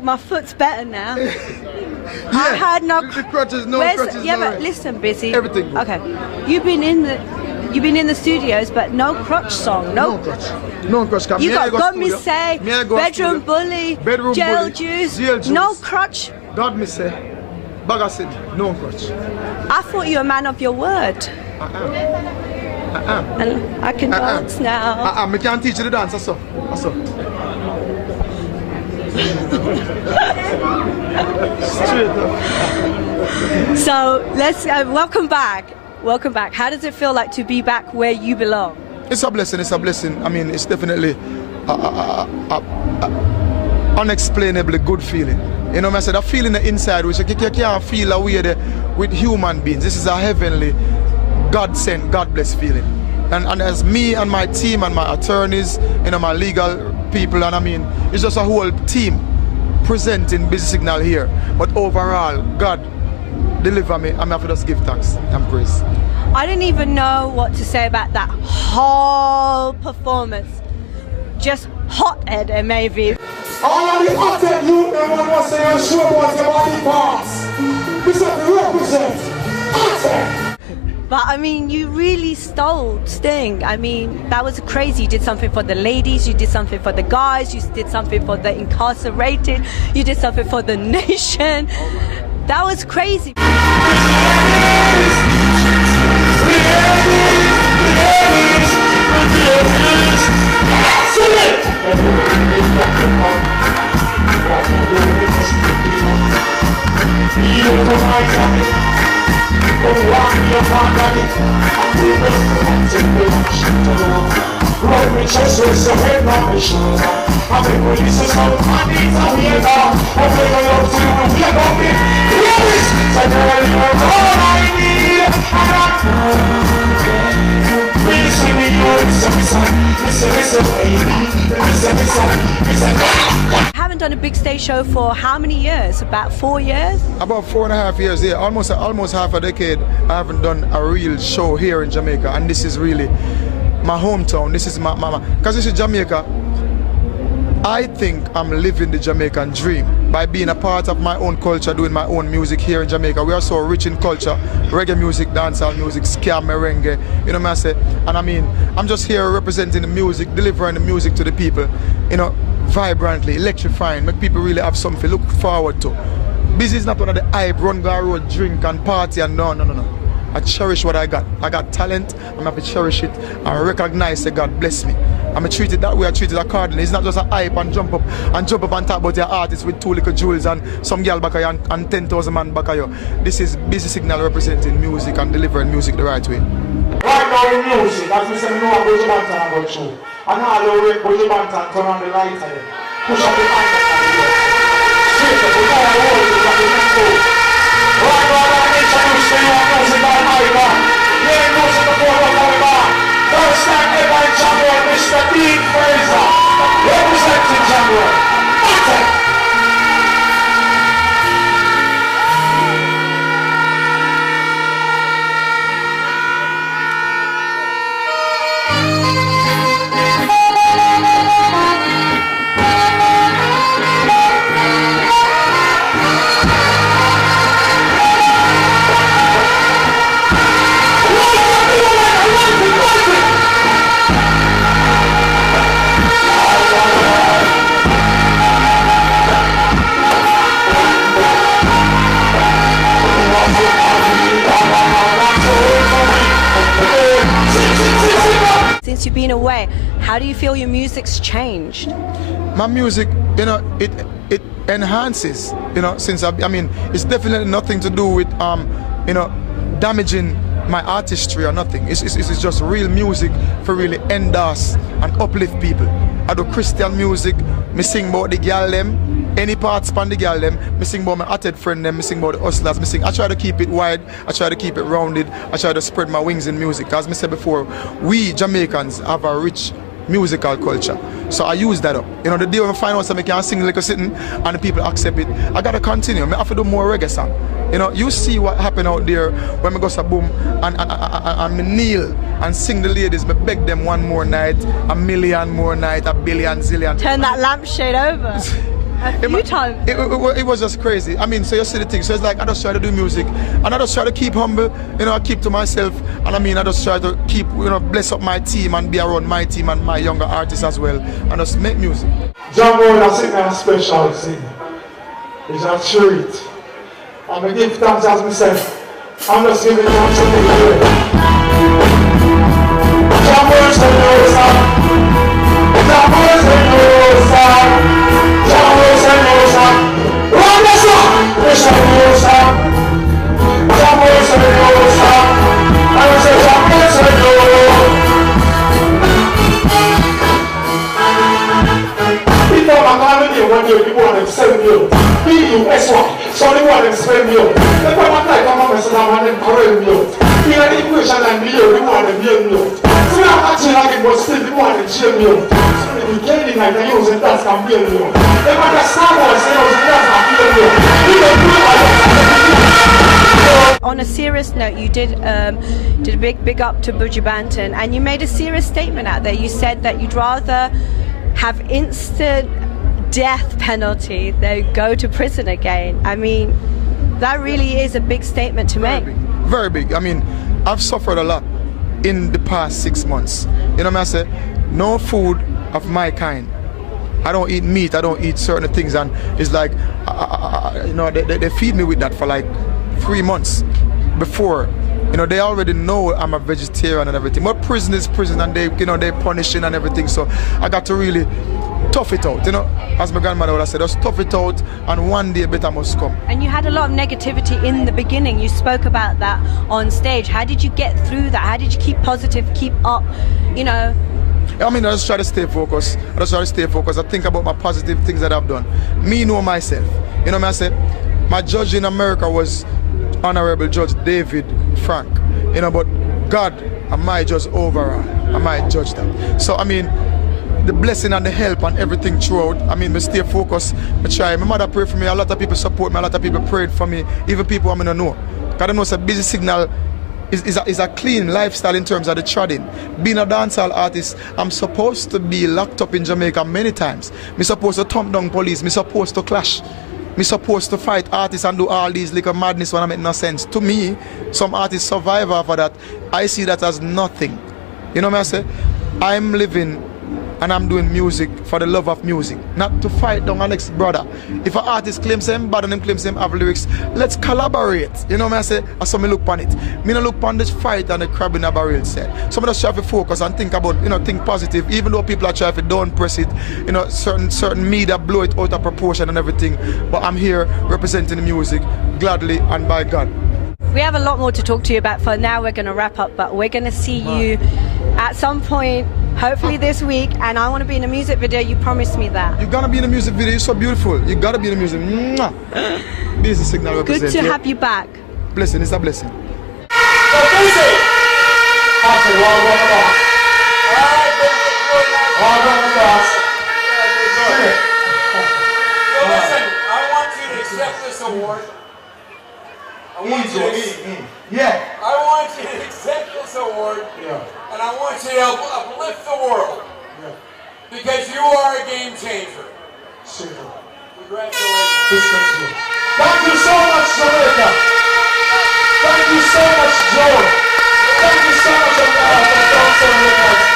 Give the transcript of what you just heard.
look, my foot's better now. Yeah. I had no crutches, crutches. Yeah, no but listen, Busy. Everything. Okay, you've been in the studios, but no crutch song. No crutch. No crutch. You got me say bedroom bully, jail juice, no crutch. God me say, bag of sin, no crutch. I thought you were a man of your word. And I can dance now. I can't teach you the dance, so. Straight up. So let's welcome back. Welcome back. How does it feel like to be back where you belong? It's a blessing. It's a blessing. I mean, it's definitely unexplainably good feeling. You know, I said that feeling the inside, which you can't feel away with human beings. This is a heavenly, God-sent, God-blessed feeling. And as me and my team and my attorneys, you know, my legal people, and I mean, it's just a whole team presenting Busy Signal here. But overall, God deliver me. I'm have to just give thanks and praise. I didn't even know what to say about that whole performance. Just hot-head, maybe. All of the hot-head youth, they want to say, I'm sure what your body parts. This is what we represent. Hot-head. But I mean, you really stole Sting. I mean, that was crazy. You did something for the ladies, you did something for the guys, you did something for the incarcerated, you did something for the nation. That was crazy. I haven't done a big stage show for how many years? About 4 years? About 4.5 years, yeah. Almost half a decade I haven't done a real show here in Jamaica, and this is really my hometown. This is my because this is Jamaica. I think I'm living the Jamaican dream by being a part of my own culture, doing my own music here in Jamaica. We are so rich in culture, reggae music, dancehall music, ska, merengue, you know what I say? And I mean, I'm just here representing the music, delivering the music to the people, you know, vibrantly, electrifying, make people really have something to look forward to. Busy is not one of the hype, run, go road, drink and party and no. I cherish what I got. I got talent, I'm happy to cherish it and recognize that God bless me. I'm treated that way, I treat it accordingly. It's not just a hype and jump up and talk about your artist with 2 little jewels and some girl back here and 10,000 man back here. This is Busy Signal representing music and delivering music the right way. Right now in music, as we say, we know what ReggaeGirlAboutTown about you. And now ReggaeGirlAboutTown turn on the light here. Push up the light here. Straight up, we know our world is what we meant to. Right now, I'm going to introduce to you music by Jamaica. You ain't music before we're coming back. First time ever in Jamaica, Mr. Dean Fraser, representing Jamaica. That's it. Since you've been away, how do you feel your music's changed? My music, you know, it enhances, you know, since I mean, it's definitely nothing to do with, you know, damaging my artistry or nothing. It's just real music for really endorse and uplift people. I do Christian music, me sing about the girl them, any parts span the girl them, me sing about my hothead friend them, me sing about the hustlers, me sing. I try to keep it wide, I try to keep it rounded, I try to spread my wings in music. As I said before, we Jamaicans have a rich musical culture. So I use that up. You know, the day when I find out something I can sing like a sitting and the people accept it, I gotta continue. I have to do more reggae song. You know, you see what happened out there when I go to boom and me kneel and sing the ladies, me beg them one more night, a million more night, a billion, zillion. Turn that lampshade over. A few times. It was just crazy. I mean, so you see the thing. So it's like I just try to do music, and I just try to keep humble. You know, I keep to myself, and I mean, I just try to keep, bless up my team and be around my team and my younger artists as well, and just make music. John Boy, that's a special thing. It's a treat. I'm going to give thanks as myself. I'm just giving thanks to the Lord. John Boy, say no, sir. John Boy, say no, sir. John Boy, say no, sir. Run this up. Say no, sir. John Boy, say no, sir. I will say John Boy, say no. Before my family, one day, people want to send you. B-U-S-Y. So they want to spend you. They come and like I'm a person and then correct you. He had the equation and you, they want to blame you. So I'm actually like it, but still they want to shame you. So they be getting like they use it, that's can blame you. They want to Star Wars, they use it, that's can blame you. On a serious note, you did a big up to Boomshots, and you made a serious statement out there. You said that you'd rather have instant death penalty than go to prison again. I mean, that really is a big statement to make. Very big. I mean, I've suffered a lot in the past 6 months. You know what I say? No food of my kind. I don't eat meat, I don't eat certain things, and it's like, they feed me with that for like 3 months before. They already know I'm a vegetarian and everything. But prison is prison, and they're punishing and everything. So I got to really tough it out. As my grandmother would have said, just tough it out, and one day better must come. And you had a lot of negativity in the beginning. You spoke about that on stage. How did you get through that? How did you keep positive, keep up, I mean, I just try to stay focused. I think about my positive things that I've done. Me know myself. You know what I say? My judge in America was Honorable Judge David Frank. But God and my judge overall. I might judge that. So I mean, the blessing and the help and everything throughout. I mean, I stay focused. I try. My mother prayed for me. A lot of people support me. A lot of people prayed for me. Even people I don't know. Because I know it's a busy signal. Is a clean lifestyle in terms of the trading. Being a dancehall artist, I'm supposed to be locked up in Jamaica many times. Me supposed to thump down police. Me supposed to clash. Me supposed to fight artists and do all these little madness when I make no sense. To me, some artists survive after that. I see that as nothing. You know what I say? I'm living and I'm doing music for the love of music, not to fight down our next brother. If an artist claims him bad and him claims him have lyrics, let's collaborate. You know what I say? That's how me look on it. Me no look on this fight and the crab in a barrel set. So I just try to focus and think about, think positive, even though people are trying to don't press it, certain media blow it out of proportion and everything. But I'm here representing the music gladly and by God. We have a lot more to talk to you about. For now, we're going to wrap up, but we're going to see you at some point, hopefully this week, and I want to be in a music video. You promised me that. You're going to be in a music video. You're so beautiful. You got to be in a music. Busy signal represent. Good to have you back. Blessing. It's a blessing. So busy. After all the boss. All the boss. So listen, I want you to accept this award. I want you to accept this award, and I want you to uplift the world, because you are a game changer. Congratulations. Thank you so much, Jamaica. Thank you so much, Joe. Thank you so much,